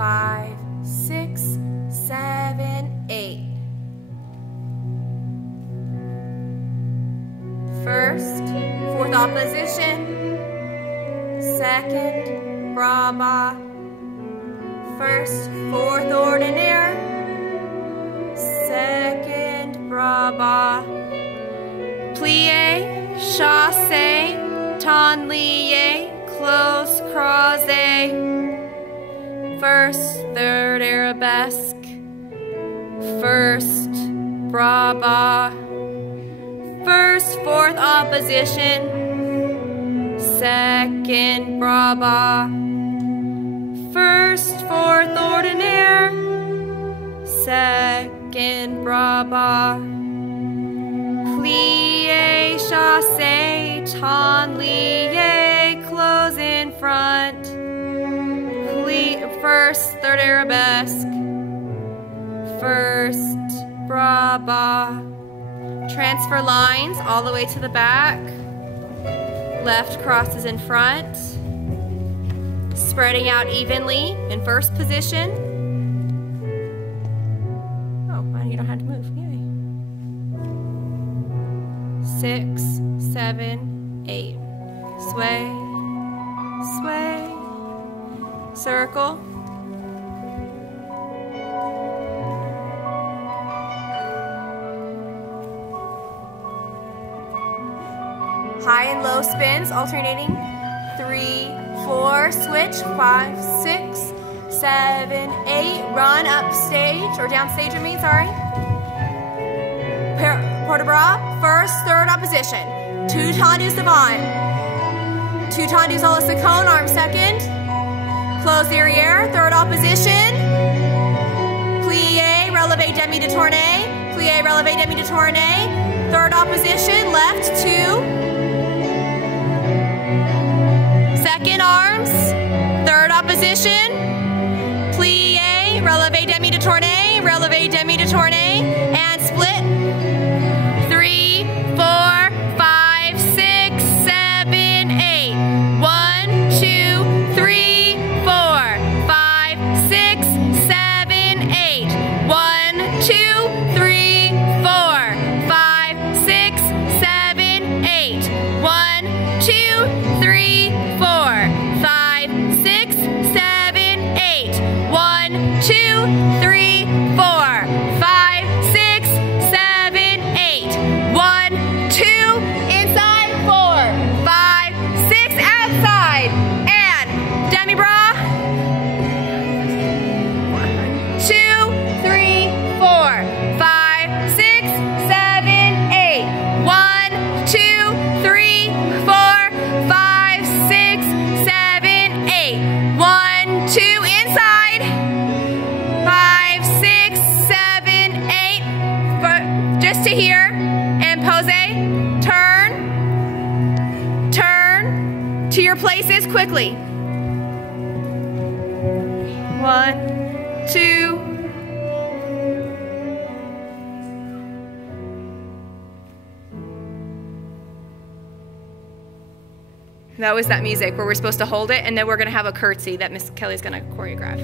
5, 6, 7, 8. First, fourth opposition. Second, brava. First, fourth ordinaire. Second, brava. Plie, chasse, tenlie, close croisé. First, third arabesque. First, brava. First, fourth opposition. Second, brava. First, fourth ordinaire. Second, brava. Plie, chasse, tenlie, close in front. Plie, first, third arabesque. First, brava. Transfer lines all the way to the back. Left crosses in front. Spreading out evenly in first position. Oh, you don't have to move. Yay. 6, 7, 8. Sway, sway, circle. High and low spins, alternating. 3, 4, switch. 5, 6, 7, 8. Run up stage, or down stage, I mean, sorry. Port de bras, first, third opposition. Two tendus devant. Two tendus à la seconde, arm second. Close derrière, third opposition. Plie, relevé, demi de tournée. Plie, relevé, demi de tournée. Third opposition, left, 2. Second arms, third opposition, plie, relevé demi de tournée, and split. 3, 4, 5, 6, 7, 8. 1, 2, 3, 4, 5, 6, 7, 8. 1, 2, 3, 4, 5, 6, 7, 8. 1, 2, 3, 4, 5, 6, 7, 8. 1, 2, 3, 4, 5, 6, 7, 8. 1, 2, inside, 4, 5, 6, outside, and demi bras. 2, 3, 4, 5, 6, 7, 8. 1, 2, 3, 4, 5, 6, 7, 8. 1, 2, inside. 5, 6, 7, 8. Just to here. And pose. Turn. Turn to your places quickly. 1, 2. That was that music where we're supposed to hold it, and then we're going to have a curtsy that Miss Kelly's going to choreograph.